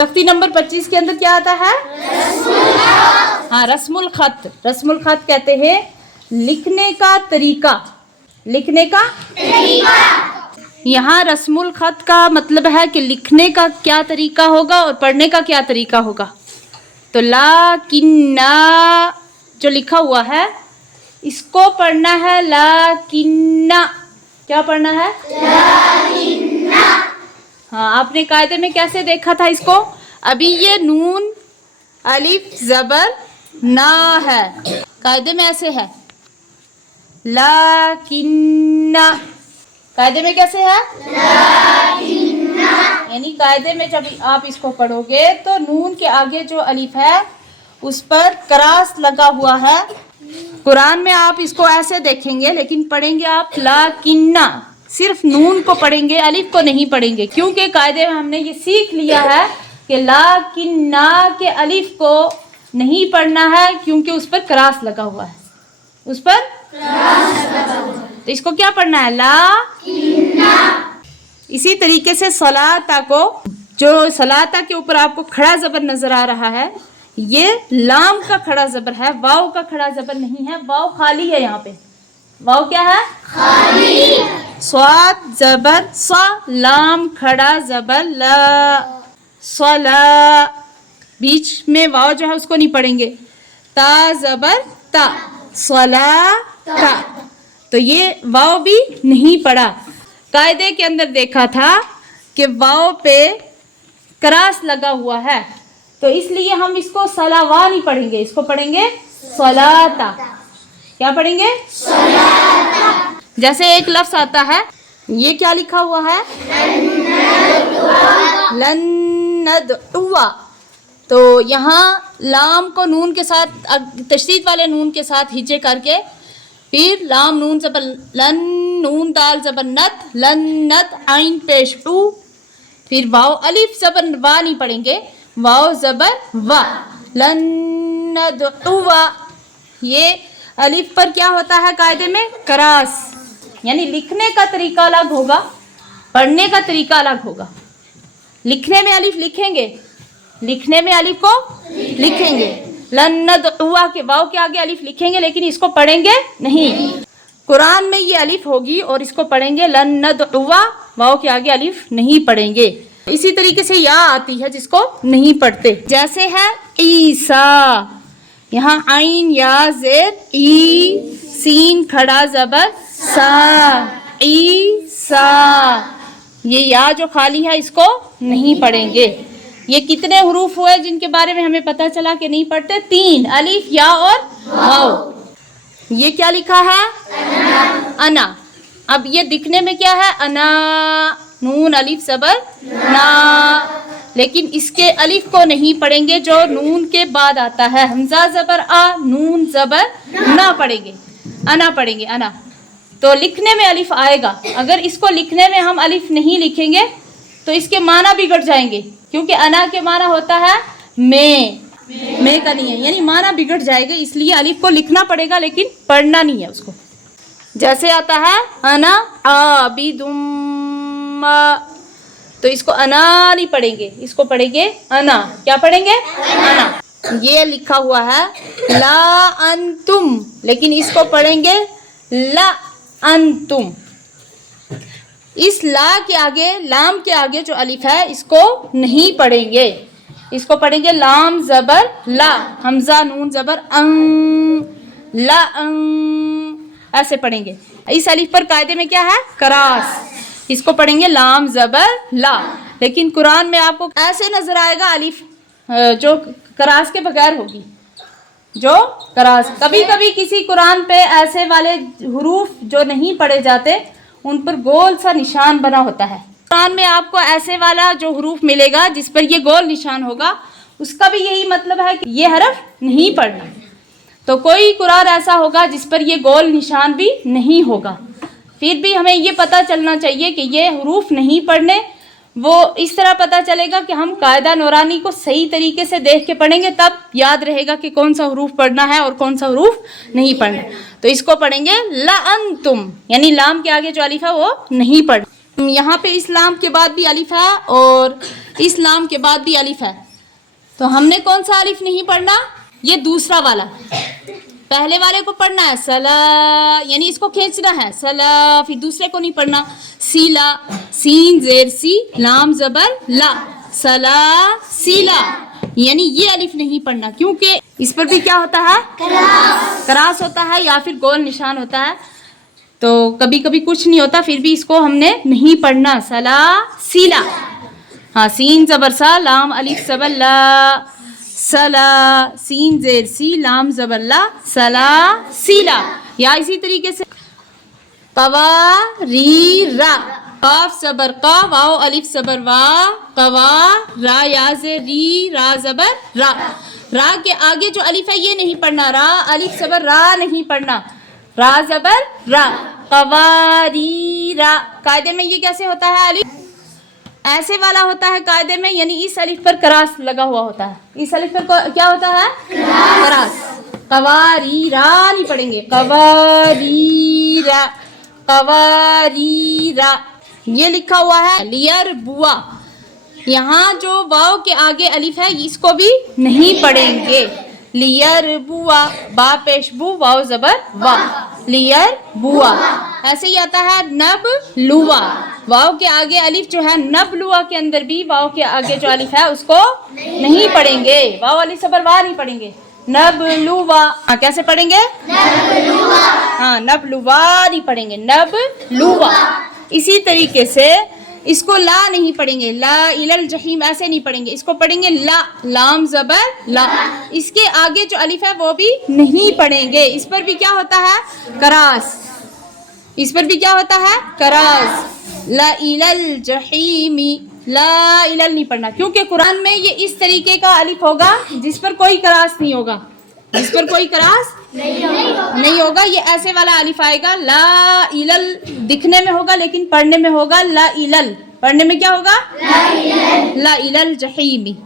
तख्ती नंबर 25 के अंदर क्या आता है? हाँ, रस्मुल खत। रस्मुल खत कहते हैं लिखने का तरीका। लिखने का तरीका। यहाँ रस्मुल खत का मतलब है कि लिखने का क्या तरीका होगा और पढ़ने का क्या तरीका होगा। तो लाकिन्ना जो लिखा हुआ है इसको पढ़ना है लाकिन्ना। क्या पढ़ना है? लाकिन्ना। हाँ, आपने कायदे में कैसे देखा था इसको? अभी ये नून अलिफ जबर ना है, कायदे में ऐसे है लाकिन्ना। कायदे में कैसे है? लाकिन्ना। यानी कायदे में जब आप इसको पढ़ोगे तो नून के आगे जो अलिफ है उस पर क्रॉस लगा हुआ है। कुरान में आप इसको ऐसे देखेंगे लेकिन पढ़ेंगे आप लाकिन्ना। सिर्फ नून को पढ़ेंगे, अलिफ को नहीं पढ़ेंगे, क्योंकि कायदे में हमने ये सीख लिया है कि लाकिन्ना के अलिफ को नहीं पढ़ना है क्योंकि उस पर क्रॉस लगा हुआ है। उस पर क्रॉस लगा हुआ है, तो इसको क्या पढ़ना है? लाकिन्ना। इसी तरीके से सलाता को, जो सलाता के ऊपर आपको खड़ा जबर नजर आ रहा है, ये लाम का खड़ा जबर है, वाव का खड़ा जबर नहीं है। वाव खाली है, यहाँ पे वाव क्या है? खाली। स्वाद जबर सा, लाम खड़ा जबर ला, सला। बीच में वाव जो है उसको नहीं पढ़ेंगे। ता जबर ता, सला ता। तो ये वाव भी नहीं पढ़ा। कायदे के अंदर देखा था कि वाव पे क्रॉस लगा हुआ है, तो इसलिए हम इसको सलावा नहीं पढ़ेंगे, इसको पढ़ेंगे सलाता। क्या पढ़ेंगे? सलाता। जैसे एक लफ्ज आता है, ये क्या लिखा हुआ है? लन्नदउआ। तो यहाँ लाम को नून के साथ, तशदीद वाले नून के साथ हिज्जे करके, फिर लाम नून जबर लन, नून दाल जबर नत, लन्नत आइन पेश उ, फिर वाव अलिफ जबर वा नहीं पढ़ेंगे, वाव जबर वा, लन्नदउआ। ये अलिफ पर क्या होता है कायदे में? क्रॉस। यानी लिखने का तरीका अलग होगा, पढ़ने का तरीका अलग होगा। लिखने में अलिफ लिखेंगे, लिखने में अलिफ को लिखेंगे, लन्नदउआ के वाव के आगे अलिफ लिखेंगे, लेकिन इसको पढ़ेंगे नहीं। कुरान में ये अलिफ होगी और इसको पढ़ेंगे लन्नदउआ, वाव के आगे अलिफ नहीं पढ़ेंगे। इसी तरीके से या आती है जिसको नहीं पढ़ते, जैसे है ईसा। यहाँ आइन या जेर ई, सीन खड़ा जबर सा, ईसा। ये या जो खाली है इसको नहीं पढ़ेंगे। ये कितने हुरूफ हुए जिनके बारे में हमें पता चला कि नहीं पढ़ते? 3, अलिफ, या और वाव। ये क्या लिखा है? अना। अब ये दिखने में क्या है? अना, नून अलिफ जबर ना, लेकिन इसके अलिफ को नहीं पढ़ेंगे जो नून के बाद आता है। हमजा जबर आ, नून जबर ना पढ़ेंगे, अना पढ़ेंगे, अना। तो लिखने में अलिफ आएगा। अगर इसको लिखने में हम अलिफ नहीं लिखेंगे तो इसके माना बिगड़ जाएंगे, क्योंकि अना के माना होता है मैं का नहीं है, यानी माना बिगड़ जाएगा। इसलिए अलिफ को लिखना पड़ेगा लेकिन पढ़ना नहीं है उसको। जैसे आता है अना आबिदुम, तो इसको अना नहीं पढ़ेंगे, इसको पढ़ेंगे अना। क्या पढ़ेंगे? अना। ये लिखा हुआ है ला अंतुम, लेकिन इसको पढ़ेंगे ला अंतुम। इस ला के आगे, लाम के आगे जो अलिफ है इसको नहीं पढ़ेंगे, इसको पढ़ेंगे लाम जबर ला, हमजा नून जबर अंग, ला अंग, ऐसे पढ़ेंगे। इस अलिफ पर कायदे में क्या है? क्रॉस। इसको पढ़ेंगे लाम जबर ला। लेकिन कुरान में आपको ऐसे नजर आएगा अलिफ जो क्रॉस के बगैर होगी, जो क्रॉस। कभी कभी किसी कुरान पे ऐसे वाले हुरूफ जो नहीं पढ़े जाते उन पर गोल सा निशान बना होता है। कुरान में आपको ऐसे वाला जो हुरूफ मिलेगा जिस पर ये गोल निशान होगा, उसका भी यही मतलब है कि ये हरफ नहीं पढ़ना। तो कोई कुरान ऐसा होगा जिस पर ये गोल निशान भी नहीं होगा, फिर भी हमें ये पता चलना चाहिए कि ये हुरूफ नहीं पढ़ने। वो इस तरह पता चलेगा कि हम कायदा नूरानी को सही तरीके से देख के पढ़ेंगे, तब याद रहेगा कि कौन सा हुरूफ पढ़ना है और कौन सा हुरूफ नहीं पढ़ना। तो इसको पढ़ेंगे ला अंतुम, यानी लाम के आगे जो अलिफ है वो नहीं पढ़। यहाँ पे इस्लाम के बाद भी अलिफ है और इस्लाम के बाद भी अलिफ है, तो हमने कौन सा अलिफ नहीं पढ़ना? ये दूसरा वाला। पहले वाले को पढ़ना है सला, यानी इसको खींचना है सला, फिर दूसरे को नहीं पढ़ना। सीला, सीन जेर सी लाम जबर ला, सला सीला, यानी ये अलिफ नहीं पढ़ना, क्योंकि इस पर भी क्या होता है? करास होता है या फिर गोल निशान होता है, तो कभी कभी कुछ नहीं होता, फिर भी इसको हमने नहीं पढ़ना। सला सीला, हाँ सीन जबर सा लाम अलिफ जबर ला, सला सीन जेर सी लाम जबर ला, सला सीला। या इसी तरीके से कवा री रा, काफ जबर का, वाओ अलिफ जबर वा, कवा रा या जे री रा जबर रा। रा के आगे जो अलिफ है ये नहीं पढ़ना, रा अलिफ जबर रा नहीं पढ़ना, रा जबर रा, कवारी रा। कायदे में ये कैसे होता है? अलिफ ऐसे वाला होता है कायदे में, यानी इस अलिफ पर करास लगा हुआ होता है। इस अलिफ पर क्या होता है? करास। कवारी रा नहीं पढ़ेंगे, कवारी रा, कवारी रा। ये लिखा हुआ है लियर बुआ, यहाँ जो वाव के आगे अलिफ है इसको भी नहीं पढ़ेंगे। लियर बुआ, बा पेश बू वाव जबर वा, लियर बुआ। ऐसे ही आता है नब लुआ, वाव के आगे अलिफ जो है नब लुआ के अंदर भी वाव के आगे जो अलिफ है उसको नहीं पढ़ेंगे, वाव अलिफ जबर वा नहीं पढ़ेंगे, नब लुआ। हाँ कैसे पढ़ेंगे? हाँ नब लुआ नहीं पढ़ेंगे, नब लुआ। इसी तरीके से इसको ला नहीं पढ़ेंगे, ला इलल जहीम ऐसे नहीं पढ़ेंगे, इसको पढ़ेंगे ला, लाम जबर ला। इसके आगे जो अलिफ है वो भी नहीं पढ़ेंगे, इस पर भी क्या होता है? करास। इस पर भी क्या होता है? करास। ला इलल जहीमी, ला इलल नहीं पढ़ना, क्योंकि कुरान में ये इस तरीके का अलिफ होगा जिस पर कोई करास नहीं होगा, जिस पर कोई करास नहीं होगा। ये ऐसे वाला अलिफ आएगा, ला इलल दिखने में होगा लेकिन पढ़ने में होगा ला इलल। पढ़ने में क्या होगा? ला इलल जहीमी।